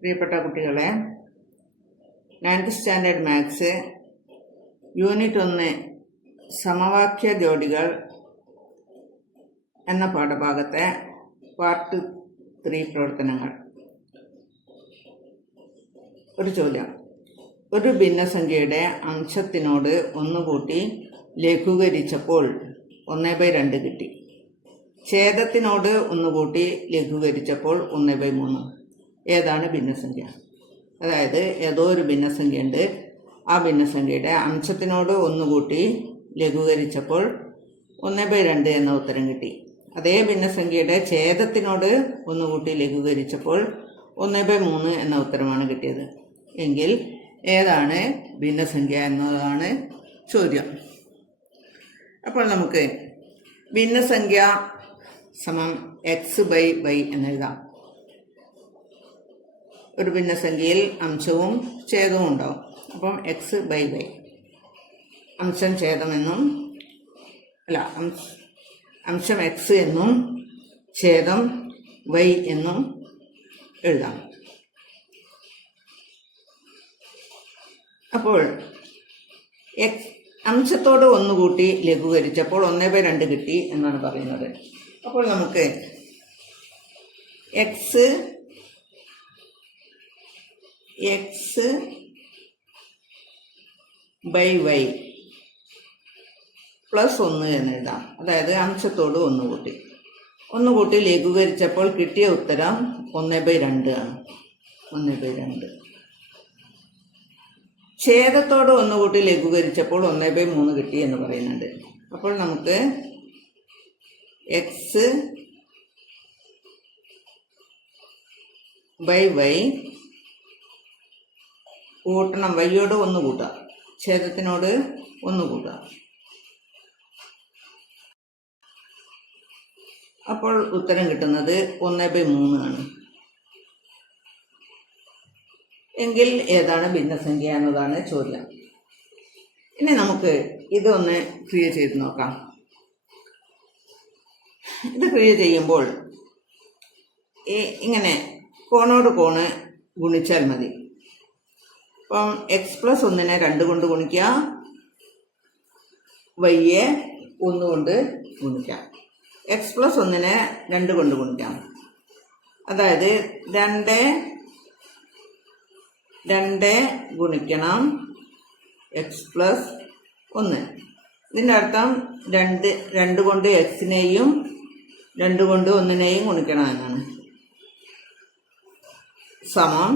പ്രിയപ്പെട്ട കുട്ടികളെ, 9th standard maths unit 1 സമവാക്യ ജോഡികൾ എന്ന പാഠഭാഗത്തെ പാർട്ട് 3 പ്രവർത്തനങ്ങൾ. ഒരു ചോദ്യം: ഒരു ഭിന്നസംഖ്യയുടെ അംശത്തിനോട് 1 കൂട്ടി ലഘൂകരിച്ചപ്പോൾ 1/2 കിട്ടി. ഛേദത്തിനോട് 1 കൂട്ടി ലഘൂകരിച്ചപ്പോൾ 1/3. ഏതാണ് ഭിന്നസംഖ്യ? അതായത് ഏതോ ഒരു ഭിന്നസംഖ്യ ഉണ്ട്, ആ ഭിന്നസംഖ്യയുടെ അംശത്തിനോട് 1 കൂട്ടി ലഘൂകരിച്ചപ്പോൾ 1/2 എന്ന ഉത്തരം കിട്ടി. അതേ ഭിന്നസംഖ്യയുടെ ഛേദത്തിനോട് 1 കൂട്ടി ലഘൂകരിച്ചപ്പോൾ 1/3 എന്ന ഉത്തരമാണ് കിട്ടിയത്. എങ്കിൽ ഏതാണ് ഭിന്നസംഖ്യ എന്നതാണ് ചോദ്യം. അപ്പോൾ നമുക്ക് ഭിന്നസംഖ്യ സമം x/y എന്നെഴുതാം. ഒരു ഭിന്നസംഖ്യയിൽ അംശവും ഛേദവും ഉണ്ടാവും. അപ്പം x/y, അംശം ഛേദമെന്നും അംശം x എന്നും ഛേദം y എന്നും എഴുതാം. അപ്പോൾ അംശത്തോട് 1 കൂട്ടി ലഘൂകരിച്ചപ്പോൾ 1/2 കിട്ടി എന്നാണ് പറയുന്നത്. അപ്പോൾ നമുക്ക് x/y +1 എന്നെഴുതാം. അതായത് അംശത്തോട് 1 കൂട്ടി ലഘൂകരിച്ചപ്പോൾ കിട്ടിയ ഉത്തരം 1/2 ആണ്. 1/2. ഛേദത്തോട് 1 കൂട്ടി ലഘൂകരിച്ചപ്പോൾ 1/3 കിട്ടി എന്ന് പറയുന്നുണ്ട്. അപ്പോൾ നമുക്ക് x/y കൂട്ടണം, വൈയോട് 1 കൂട്ടുക, ഛേദത്തിനോട് 1 കൂട്ടുക. അപ്പോൾ ഉത്തരം കിട്ടുന്നത് 1/3 ആണ്. എങ്കിൽ ഏതാണ് ഭിന്നസംഖ്യ എന്നതാണ് ചോദ്യം. ഇനി നമുക്ക് ഇതൊന്ന് ക്രിയ ചെയ്ത് നോക്കാം. ഇത് ക്രിയ ചെയ്യുമ്പോൾ ഇങ്ങനെ കോണോട് കോണ് ഗുണിച്ചാൽ മതി. അപ്പം x+1 2 കൊണ്ട് ഗുണിക്കുക, y 1 കൊണ്ട് ഗുണിക്കാം. x+1 2 കൊണ്ട് ഗുണിക്കാം. അതായത് 2 ഗുണിക്കണം x+1. ഇതിൻ്റെ അർത്ഥം 2 കൊണ്ട് x-നെയും 2 കൊണ്ട് 1-നെയും ഗുണിക്കണം എന്നാണ്. സമം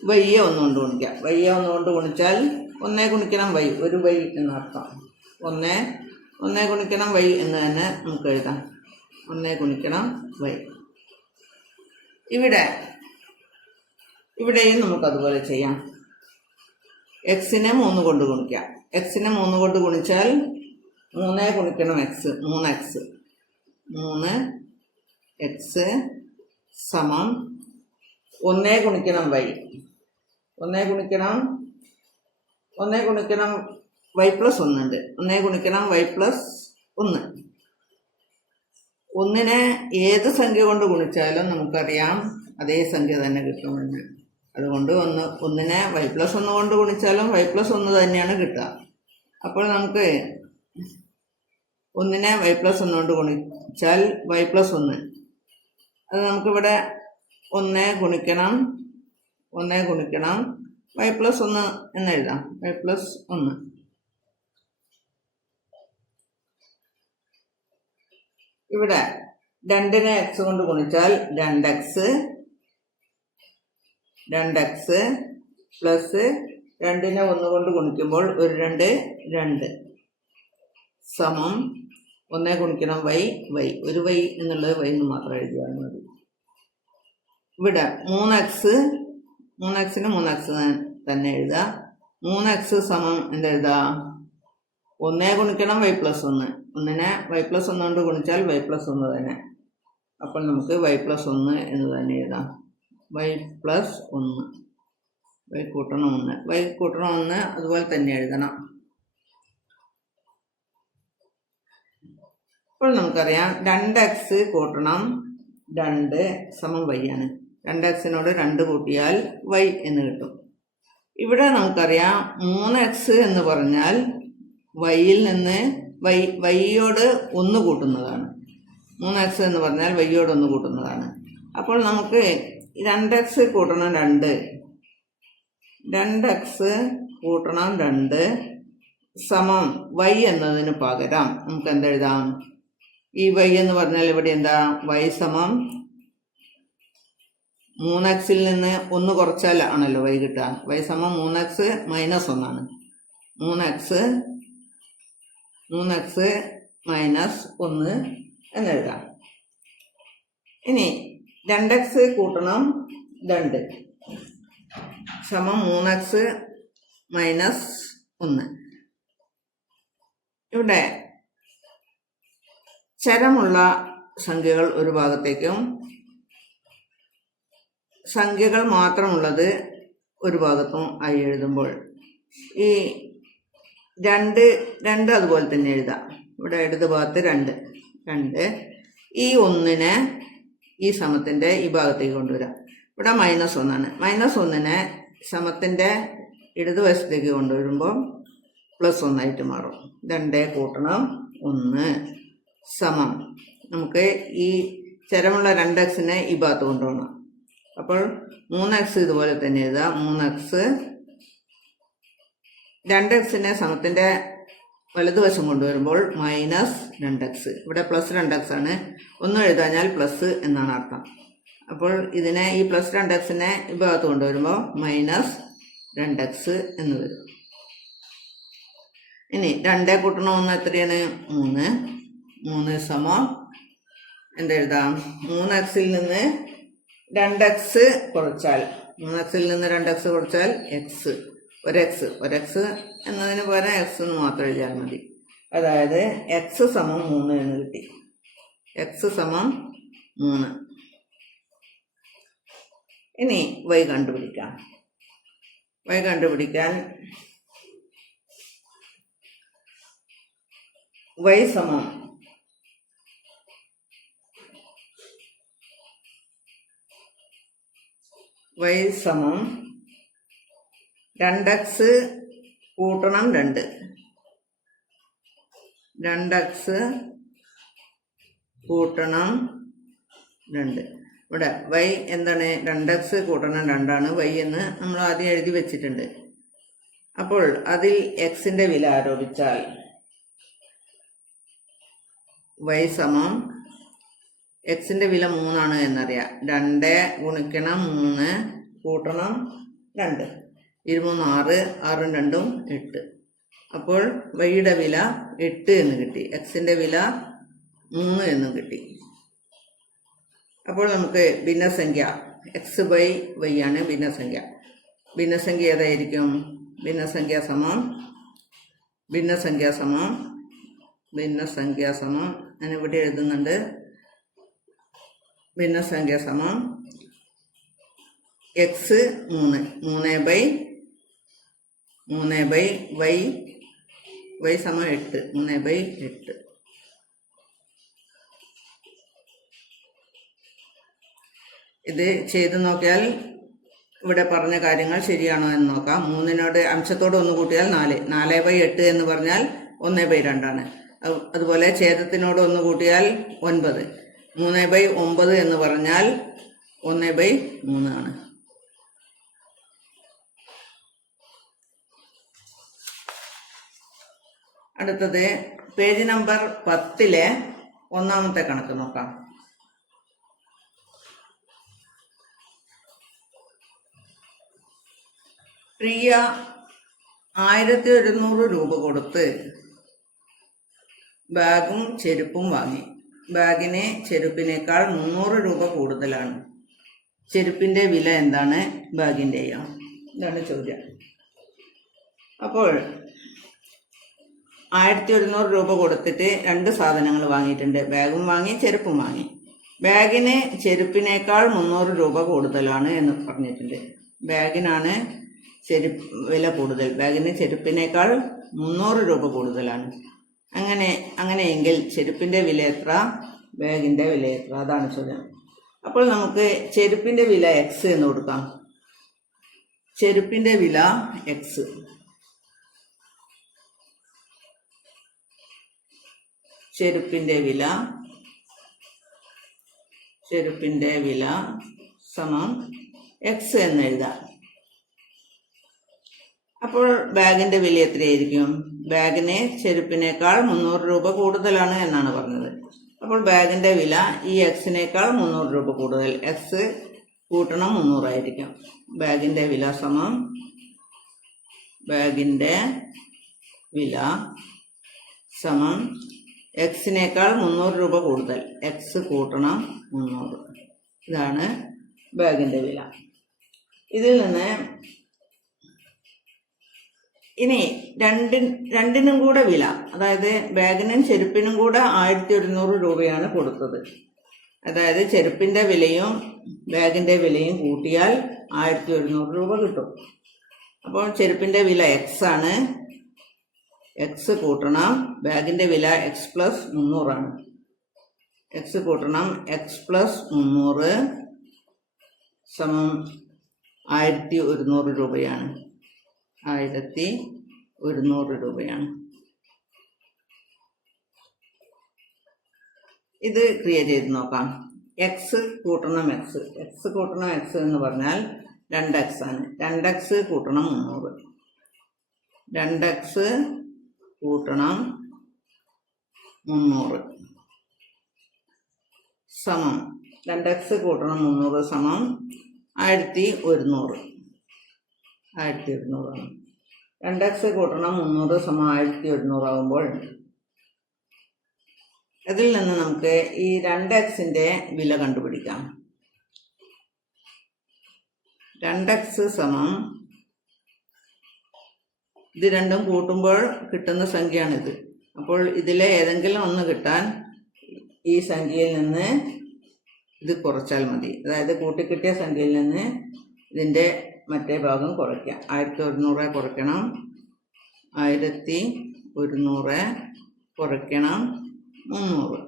y 1 കൊണ്ട് ഗുണിക്കാം. y 1 കൊണ്ട് ഗുണിച്ചാൽ 1 ഗുണിക്കണം y, ഒരു y എന്നർത്ഥം. 1 ഗുണിക്കണം y എന്ന് തന്നെ നമുക്ക് എഴുതാം. 1 ഗുണിക്കണം y. ഇവിടെയും നമുക്കതുപോലെ ചെയ്യാം. x-നെ 3 കൊണ്ട് ഗുണിക്കാം. x-നെ 3 കൊണ്ട് ഗുണിച്ചാൽ 3 ഗുണിക്കണം x, 3x. 3x സമം 1 ഗുണിക്കണം y. 1 ഗുണിക്കണം y+1 ഉണ്ട്. 1 ഗുണിക്കണം y+1. 1-നെ ഏത് സംഖ്യ കൊണ്ട് ഗുണിച്ചാലും നമുക്കറിയാം അതേ സംഖ്യ തന്നെ കിട്ടുമെന്ന്. അതുകൊണ്ട് 1-നെ y+1 കൊണ്ട് ഗുണിച്ചാലും y+1 തന്നെയാണ് കിട്ടുക. അപ്പോൾ നമുക്ക് 1-നെ y+1 കൊണ്ട് ഗുണിച്ചാൽ y+1, അത് നമുക്കിവിടെ 1 ഗുണിക്കണം y+1 എന്നെഴുതാം. y+1. ഇവിടെ 2-നെ x കൊണ്ട് ഗുണിച്ചാൽ 2x പ്ലസ് 2-നെ 1 കൊണ്ട് ഗുണിക്കുമ്പോൾ ഒരു 2 സമം 1 ഗുണിക്കണം y, ഒരു y എന്നുള്ളത് y എന്ന് മാത്രം എഴുതിയാൽ മതി. ഇവിടെ 3x-ന് 3x തന്നെ എഴുതുക. 3x സമം എന്തെഴുതുക? 1 ഗുണിക്കണം y+1. 1-നെ y+1 കൊണ്ട് ഗുണിച്ചാൽ y+1 തന്നെ. അപ്പോൾ നമുക്ക് y+1 എന്ന് തന്നെ എഴുതാം. y+1, y കൂട്ടണം 1 അതുപോലെ തന്നെ എഴുതണം. അപ്പോൾ നമുക്കറിയാം 2x കൂട്ടണം 2 സമം y ആണ്. 2x-നോട് 2 കൂട്ടിയാൽ y എന്ന് കിട്ടും. ഇവിടെ നമുക്കറിയാം 3x എന്ന് പറഞ്ഞാൽ വൈയിൽ നിന്ന് വൈയോട് 1 കൂട്ടുന്നതാണ്. 3x എന്ന് പറഞ്ഞാൽ വൈയോട് 1 കൂട്ടുന്നതാണ്. അപ്പോൾ നമുക്ക് 2x കൂട്ടണം 2x കൂട്ടണം 2 സമം y എന്നതിന് പകരം നമുക്ക് എന്തെഴുതാം? ഈ y എന്ന് പറഞ്ഞാൽ ഇവിടെ എന്താ? y സമം 3x-ൽ നിന്ന് 1 കുറച്ചാൽ ആണല്ലോ y കിട്ടുക. y സമം 3x മൈനസ് 1 ആണ്. 3x മൈനസ് 1 എന്നെഴുതാം. ഇനി 2x കൂട്ടണം 2 സമം 3x മൈനസ് 1. ഇവിടെ ചരമുള്ള സംഖ്യകൾ ഒരു ഭാഗത്തേക്കും സംഖ്യകൾ മാത്രമുള്ളത് ഒരു ഭാഗത്തും ആയി എഴുതുമ്പോൾ ഈ 2 അതുപോലെ തന്നെ എഴുതാം. ഇവിടെ ഇടത് ഭാഗത്ത് 2 ഈ 1-നെ ഈ സമത്തിൻ്റെ ഈ ഭാഗത്തേക്ക് കൊണ്ടുവരാം. ഇവിടെ -1 ആണ്. -1-നെ സമത്തിൻ്റെ ഇടതുവശത്തേക്ക് കൊണ്ടുവരുമ്പോൾ +1 ആയിട്ട് മാറും. 2 കൂട്ടണം 1 സമം നമുക്ക് ഈ ചരമുള്ള 2x-നെ ഈ ഭാഗത്ത് കൊണ്ടുപോകണം. അപ്പോൾ 3x ഇതുപോലെ തന്നെ എഴുതാം. 2x-നെ സമത്തിൻ്റെ വലതുവശം കൊണ്ടുവരുമ്പോൾ -2x. ഇവിടെ +2x ആണ്. ഒന്നും എഴുതാഞ്ഞാൽ പ്ലസ് എന്നാണ് അർത്ഥം. അപ്പോൾ ഇതിനെ ഈ +2x-നെ ഈ ഭാഗത്ത് കൊണ്ടുവരുമ്പോൾ -2x എന്ന് വരും. ഇനി 2 കൂട്ടണം 1 എത്രയാണ്? 3 സമം എന്തെഴുതാം? 3x-ൽ നിന്ന് 2x കുറച്ചാൽ 3x-ൽ നിന്ന് 2x കുറച്ചാൽ x എന്നതിന് പകരം x എന്ന് മാത്രം എഴുതിയാൽ മതി. അതായത് x സമം 3 എന്ന് കിട്ടി. x സമം 3. ഇനി y കണ്ടുപിടിക്കാം. y കണ്ടുപിടിക്കാൻ y സമം y സമം 2x കൂട്ടണം 2. 2x കൂട്ടണം 2. ഇവിടെ y എന്താണ്? 2x കൂട്ടണം 2 ആണ് y എന്ന് നമ്മൾ ആദ്യം എഴുതി വെച്ചിട്ടുണ്ട്. അപ്പോൾ അതിൽ x-ന്റെ വില ആരോപിച്ചാൽ y സമം x-ന്റെ വില 3 ആണ് എന്നറിയാം. 2 ഗുണിക്കണം 3 കൂട്ടണം 2. 23 6 6 2 8. അപ്പോൾ y-യുടെ വില 8 എന്ന് കിട്ടി. x-ന്റെ വില 3 എന്നും കിട്ടി. അപ്പോൾ നമുക്ക് ഭിന്നസംഖ്യ x/y ആണ് ഭിന്നസംഖ്യ. ഭിന്നസംഖ്യ ഏതായിരിക്കും? ഭിന്നസംഖ്യ സമം ഞാൻ ഇവിടെ എഴുതുന്നുണ്ട്. ഭിന്നസംഖ്യ സമം x 3 y സമം 8 3/8. ഇത് ചെയ്ത് നോക്കിയാൽ ഇവിടെ പറഞ്ഞ കാര്യങ്ങൾ ശരിയാണോ എന്ന് നോക്കാം. 3-നോട് അംശത്തോട് 1 കൂട്ടിയാൽ 4. 4/8 എന്ന് പറഞ്ഞാൽ 1/2 ആണ്. അതുപോലെ ഛേദത്തിനോട് 1 കൂട്ടിയാൽ 9. 3/9 എന്ന് പറഞ്ഞാൽ 1/3 ആണ്. അടുത്തത് പേജ് നമ്പർ 10-ലെ 1-ാമത്തെ കണക്ക് നോക്കാം. പ്രിയ 1100 രൂപ കൊടുത്ത് ബാഗും ചെരുപ്പും വാങ്ങി. ബാഗിന് ചെരുപ്പിനേക്കാൾ 300 രൂപ കൂടുതലാണ്. ചെരുപ്പിൻ്റെ വില എന്താണ്? ബാഗിൻ്റെയോ? ഇതാണ് ചോദ്യം. അപ്പോൾ 1100 രൂപ കൊടുത്തിട്ട് 2 സാധനങ്ങൾ വാങ്ങിയിട്ടുണ്ട്. ബാഗും വാങ്ങി, ചെരുപ്പും വാങ്ങി. ബാഗിന് ചെരുപ്പിനേക്കാൾ 300 രൂപ കൂടുതലാണ് എന്ന് പറഞ്ഞിട്ടുണ്ട്. ബാഗിനാണ് വില കൂടുതൽ. ബാഗിന് ചെരുപ്പിനേക്കാൾ 300 രൂപ കൂടുതലാണ്. അങ്ങനെയെങ്കിൽ ചെരുപ്പിൻ്റെ വില എത്ര? ബാഗിൻ്റെ വില എത്ര? അതാണ് ചോദ്യം. അപ്പോൾ നമുക്ക് ചെരുപ്പിൻ്റെ വില എക്സ് എന്ന് കൊടുക്കാം. ചെരുപ്പിൻ്റെ വില എക്സ്. ചെരുപ്പിൻ്റെ വില സമം എക്സ് എന്ന് എഴുതാം. അപ്പോൾ ബാഗിൻ്റെ വില എത്രയായിരിക്കും? ബാഗിന് ചെരുപ്പിനേക്കാൾ 300 രൂപ കൂടുതലാണ് എന്നാണ് പറഞ്ഞത്. അപ്പോൾ ബാഗിൻ്റെ വില ഈ എക്സിനേക്കാൾ 300 രൂപ കൂടുതൽ. എക്സ് കൂട്ടണം 300 ആയിരിക്കും. ബാഗിൻ്റെ വില സമം എക്സിനേക്കാൾ 300 രൂപ കൂടുതൽ. എക്സ് കൂട്ടണം 300. ഇതാണ് ബാഗിൻ്റെ വില. ഇതിൽ നിന്ന് ഇനി രണ്ടിനും കൂടെ വില, അതായത് ബാഗിനും ചെരുപ്പിനും കൂടെ 1100 രൂപയാണ് കൊടുത്തത്. അതായത് ചെരുപ്പിൻ്റെ വിലയും ബാഗിൻ്റെ വിലയും കൂട്ടിയാൽ 1100 രൂപ കിട്ടും. അപ്പോൾ ചെരുപ്പിൻ്റെ വില എക്സ് ആണ്. എക്സ് കൂട്ടണം ബാഗിൻ്റെ വില എക്സ് പ്ലസ് 300 ആണ്. എക്സ് കൂട്ടണം എക്സ് പ്ലസ് 300 സമം 1100 രൂപയാണ്. 1100 രൂപയാണ്. ഇത് ക്രിയ ചെയ്ത് നോക്കാം. എക്സ് കൂട്ടണം എക്സ്. എക്സ് കൂട്ടണം എക്സ് എന്ന് പറഞ്ഞാൽ 2x ആണ്. 2x കൂട്ടണം 300. 2x കൂട്ടണം 300 സമം 2x കൂട്ടണം 300 സമം 1100. 1100 ആണ്. 2x കൂട്ടണം 300 സമം 1100 ആകുമ്പോൾ അതിൽ നിന്ന് നമുക്ക് ഈ 2xന്റെ വില കണ്ടുപിടിക്കാം. 2x സമം ഇത് രണ്ടും കൂട്ടുമ്പോൾ കിട്ടുന്ന സംഖ്യയാണിത്. അപ്പോൾ ഇതിലെ ഏതെങ്കിലും ഒന്ന് കിട്ടാൻ ഈ സംഖ്യയിൽ നിന്ന് ഇത് കുറച്ചാൽ മതി. അതായത് കൂട്ടിക്കിട്ടിയ സംഖ്യയിൽ നിന്ന് ഇതിൻ്റെ മറ്റേ ഭാഗം കുറയ്ക്കാം. 1100 കുറയ്ക്കണം 1100 കുറയ്ക്കണം 300.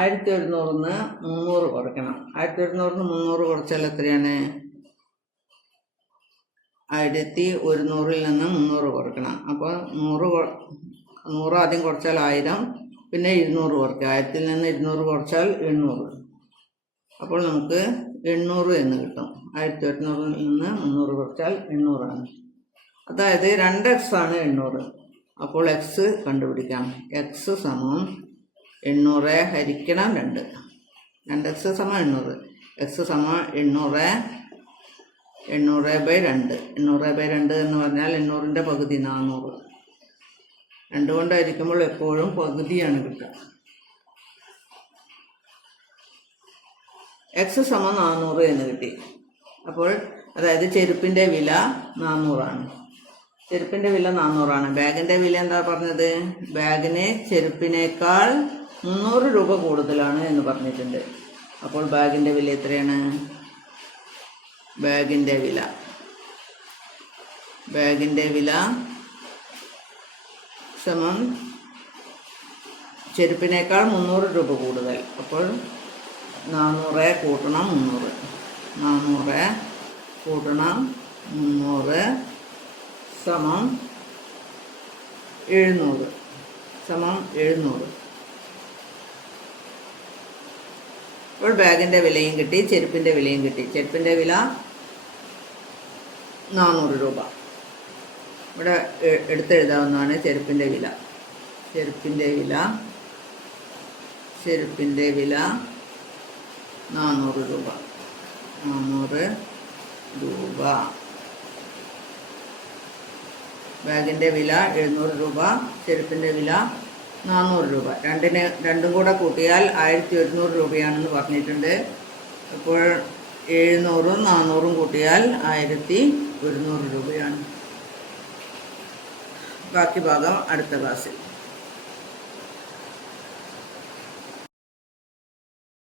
1100 300 കുറയ്ക്കണം. 1100 300 കുറച്ചാൽ എത്രയാണ്? 1100 നിന്ന് 300 കുറയ്ക്കണം. അപ്പോൾ 100 ആദ്യം കുറച്ചാൽ 1000, പിന്നെ 200 കുറയ്ക്കുക. 1000 നിന്ന് 200 കുറച്ചാൽ 800. അപ്പോൾ നമുക്ക് 800 എന്ന് കിട്ടും. 1100 നിന്ന് 300 കുറച്ചാൽ 800 ആണ്. അതായത് 2x ആണ് 800. അപ്പോൾ എക്സ് കണ്ടുപിടിക്കാം. എക്സ് സമം 800 ഹരിക്കണം 2. 2x സമം 800. എക്സ് സമം 800 800/2. 800/2 എന്ന് പറഞ്ഞാൽ 800ന്റെ പകുതി 400. 2 കൊണ്ട് ഹരിക്കുമ്പോൾ എപ്പോഴും പകുതിയാണ് കിട്ടുക. എക്സ് സമം 400 എന്ന് കിട്ടി. അപ്പോൾ അതായത് ചെരുപ്പിൻ്റെ വില 400 ആണ്. ചെരുപ്പിൻ്റെ വില 400 ആണ്. ബാഗിൻ്റെ വില എന്താ പറഞ്ഞത്? ബാഗിന് ചെരുപ്പിനേക്കാൾ 300 രൂപ കൂടുതലാണ് എന്ന് പറഞ്ഞിട്ടുണ്ട്. അപ്പോൾ ബാഗിൻ്റെ വില എത്രയാണ്? ബാഗിൻ്റെ വില സമം ചെരുപ്പിനേക്കാൾ 300 രൂപ കൂടുതൽ. അപ്പോൾ 400 കൂട്ടണം 300. 400 കൂട്ടണം 300 സമം 700. അപ്പോൾ ബാഗിൻ്റെ വിലയും കിട്ടി, ചെരുപ്പിൻ്റെ വിലയും കിട്ടി. ചെരുപ്പിൻ്റെ വില 400 രൂപ. ഇവിടെ എടുത്തെഴുതാവുന്നതാണ് ചെരുപ്പിൻ്റെ വില. ചെരുപ്പിൻ്റെ വില 400 രൂപ. 400 രൂപ. ബാഗിൻ്റെ വില 700 രൂപ. ചെരുപ്പിൻ്റെ വില 400 രൂപ. രണ്ടും കൂടെ കൂട്ടിയാൽ 1100 രൂപയാണെന്ന് പറഞ്ഞിട്ടുണ്ട്. അപ്പോൾ 700ഉം 400ഉം കൂട്ടിയാൽ 1100 രൂപയാണ്. ബാക്കി ഭാഗം അടുത്ത ക്ലാസ്സിൽ.